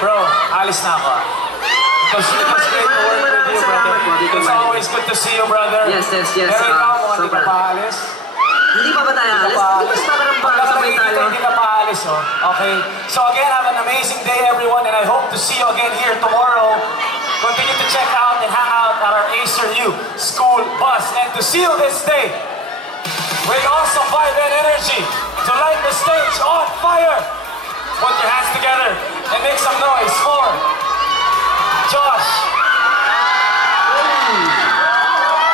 Bro, alis na ako. It was great to work with you, brother. It's always good to see you, brother. Yes. Pero ikaw, hindi ka paalis. Hindi pa ba tayo alis? Basta ka ng sabay tayo. Hindi ka paalis, oh. Okay. So again, have an amazing day, everyone, and I hope to see you again here tomorrow. Continue to check out and hang out at our Acer U school bus. And to see you this day, with awesome vibe and energy, to light the stage on fire. Put your hands together and make some noise for Josh.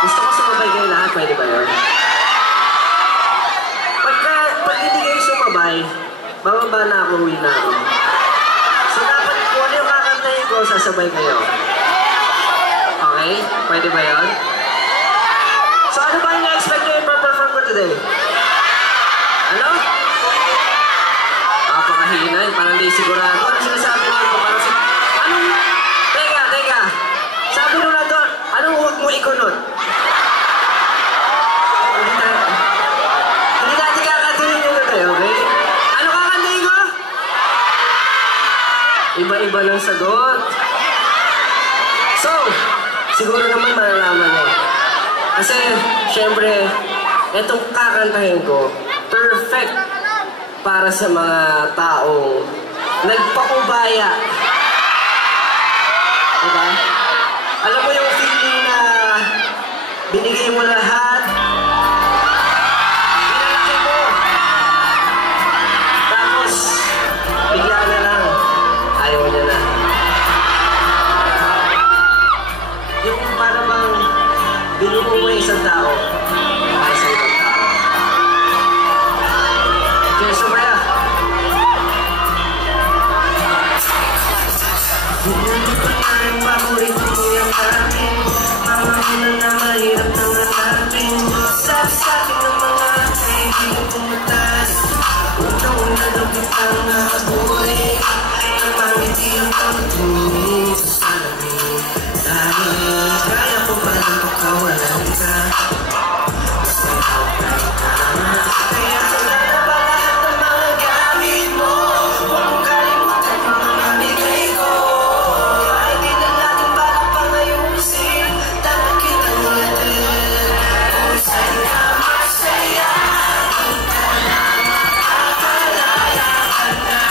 Gusto ko sumabay kayo lahat, pwede ba yun? Pag hindi kayo sumabay, bababa na ako, uwi na ako. So dapat kung ano yung kakantahin ko, sasabay kayo. Okay? Pwede ba yun? So ano ba yung na-expect nyo yung perform ko today? Ano? Pakahina, parang di sigurado. Ano sinasabi nyo? Parang si... Anong... Teka. Sabi nyo na doon, anong huwag mo ikunot? Hindi natin kakantayin nyo na tayo, okay? Ano kakantayin ko? Iba-iba ng sagot. So, siguro naman malalaman nyo. Kasi, syempre, itong kakantahin ko, perfect para sa mga taong nagpakubaya. Diba? Alam mo yung feeling na binigay mo lahat, pinalaki mo, tapos bigla na lang, ayaw niya na. Yung para bang binuo mo yung isang tao, ay sa ibang tao. Okay, sumaya. Hindi pa nga yung paborito mo yung akin. Mga una na mahirap na hanapin. Sabi sa akin ng mga kaibigan pumutas. Una-una daw kitang nakabuhin. Ang pangiti ang pagtuloy sa salamin. Dahil kaya ko pa lang pagkawalan ka. Mas ikaw tayo tama. Kaya kailangan ba lahat ng mga gamit mo? Huwag mong kalimutan yung mga bigay ko. Ay di na natin balak pang ayusin. Dapat kita ulit. Kung sa'yo ka masaya, di ka na makakalaya ka na.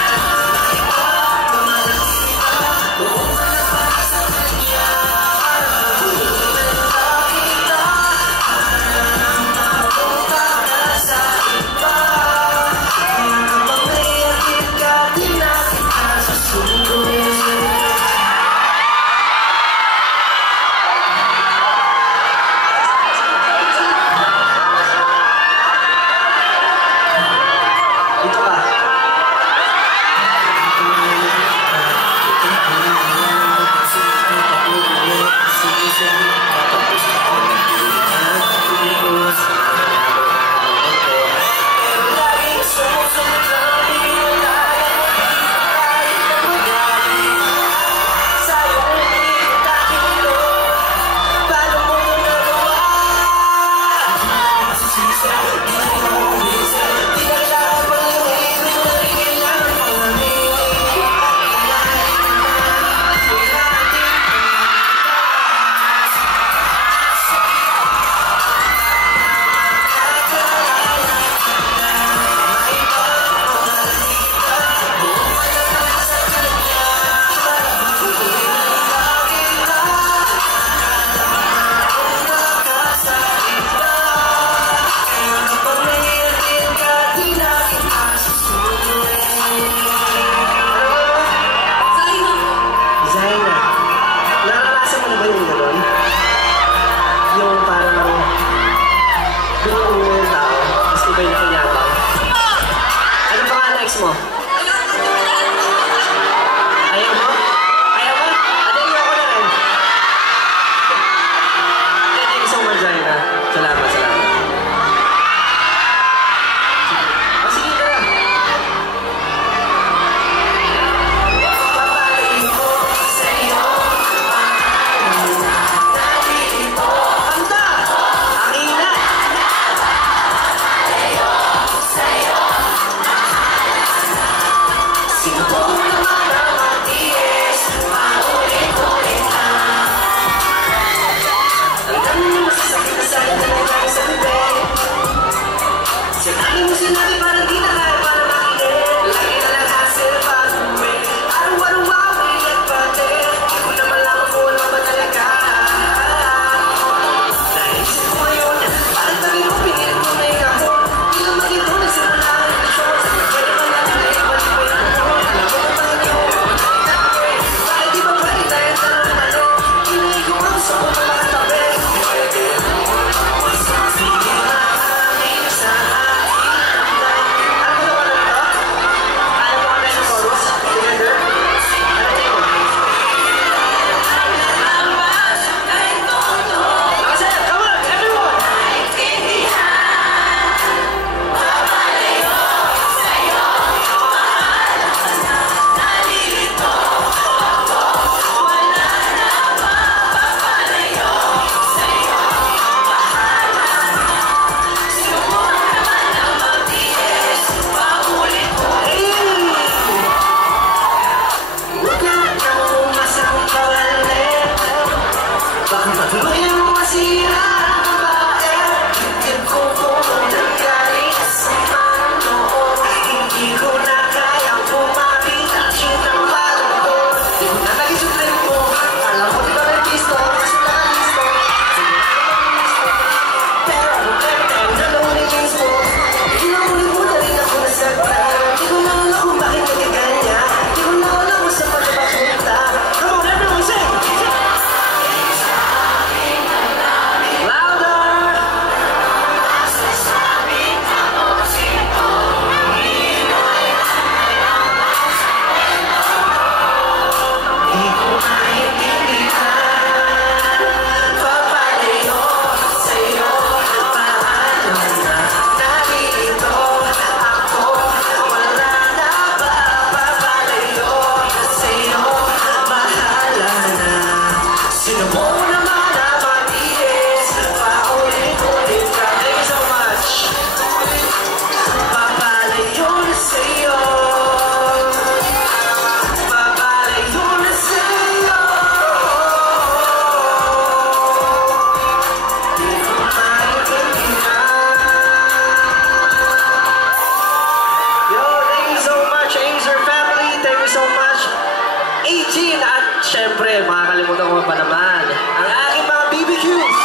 syempre, makakalimutan ko pa naman ang aking mga BBQs.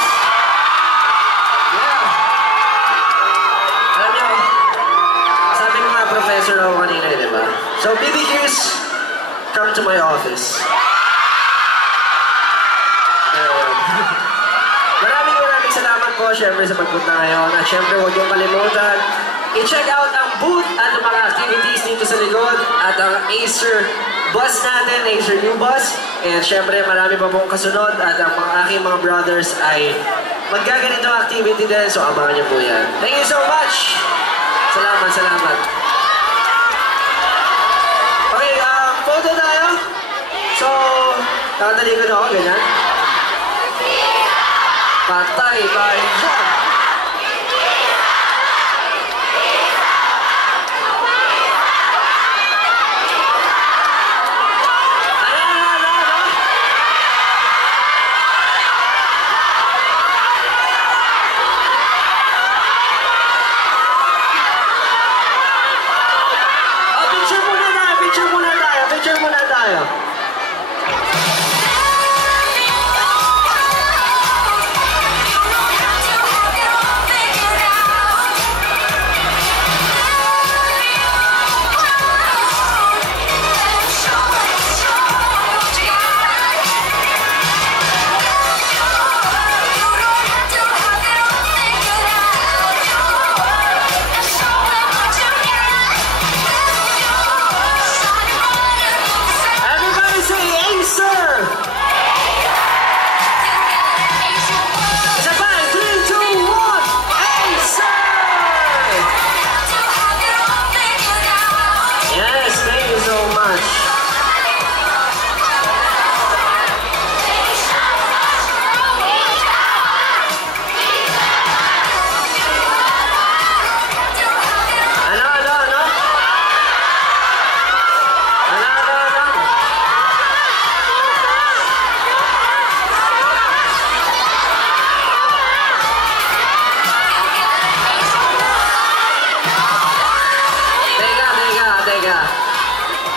Yeah. Alam niyo, sabi ng mga professor ako kanina, di ba? So, BBQs, come to my office. Maraming salamat po, syempre, sa pagpunta ngayon. At syempre, huwag niyong kalimutan, i-check out ang booth at ang mga activities dito sa likod at ang Acer bus natin, Acer new bus. And syempre, marami pa pong kasunod at ang aking mga brothers ay maggaganitong activity din. So, abangan niyo po yan. Thank you so much! Salamat, salamat. Okay, photo tayo. So, nakatalikod ako, ganyan. Patay tayo dyan. Picture muna tayo.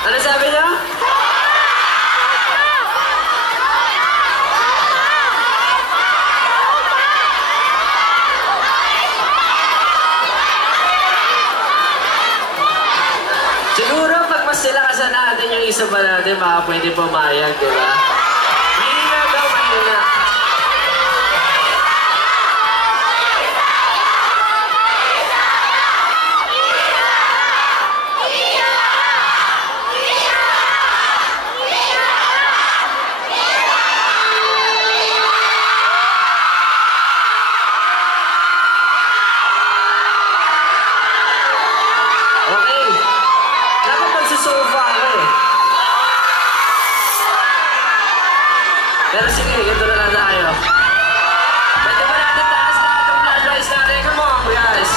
Ano sabi niya? Siguro pag mas nilakasan natin yung isa pa natin, baka pwede pumayag, di ba? Mahina daw, mahina. Pero sige, ganito na lang tayo. Pwede ba natin taas lahat ng flashlights natin? Come on, guys!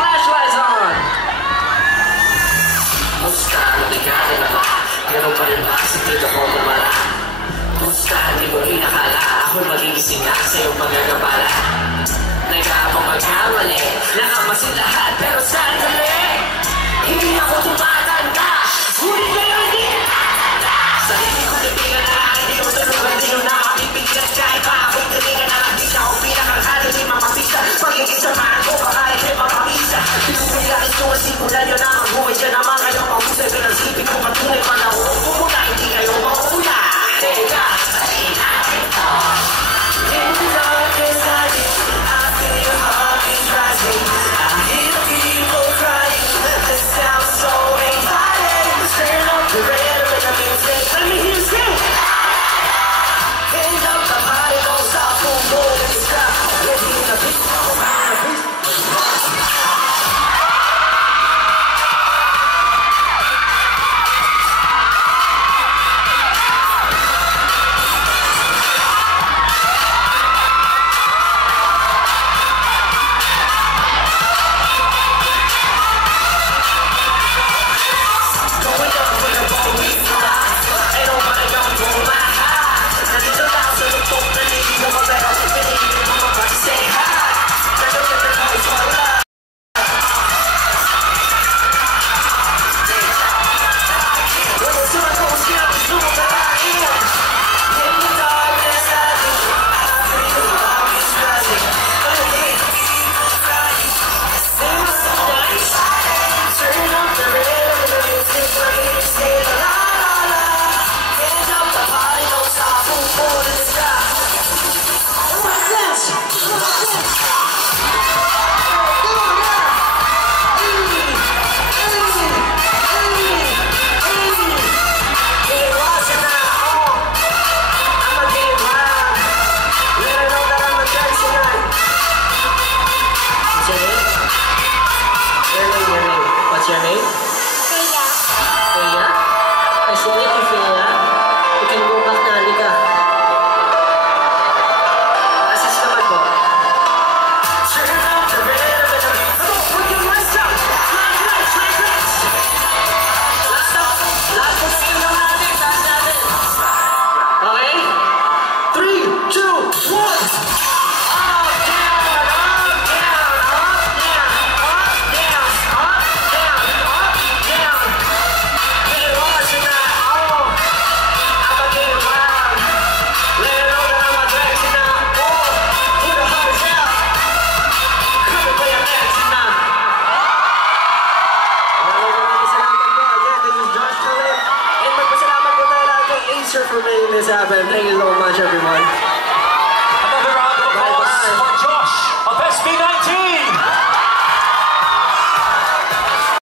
Flashlights on! Musta, nabigyan na ba? Ganun pa rin ba? Sakit ako mamala. Musta, hindi mo inakala ako'y magigising na sa iyong pagkakabala. Nagkabang magkamali, nakamasin lahat, pero sandali! Hindi ako tumatanda! Ngunit ngayon hindi nakatanda! Sarili ko nabigan na hindi ko tulungan, di nyo nakakipigyan kahit pa ako'y galing. Fea. You can go back na, halika. Assist naman po. Turn up the rhythm and the beat. Come on, put your hands up. Last up. Lahat po sa inyo natin. Taas natin. Okay? 3, 2, 1. For making this happen. Thank you so much, everyone.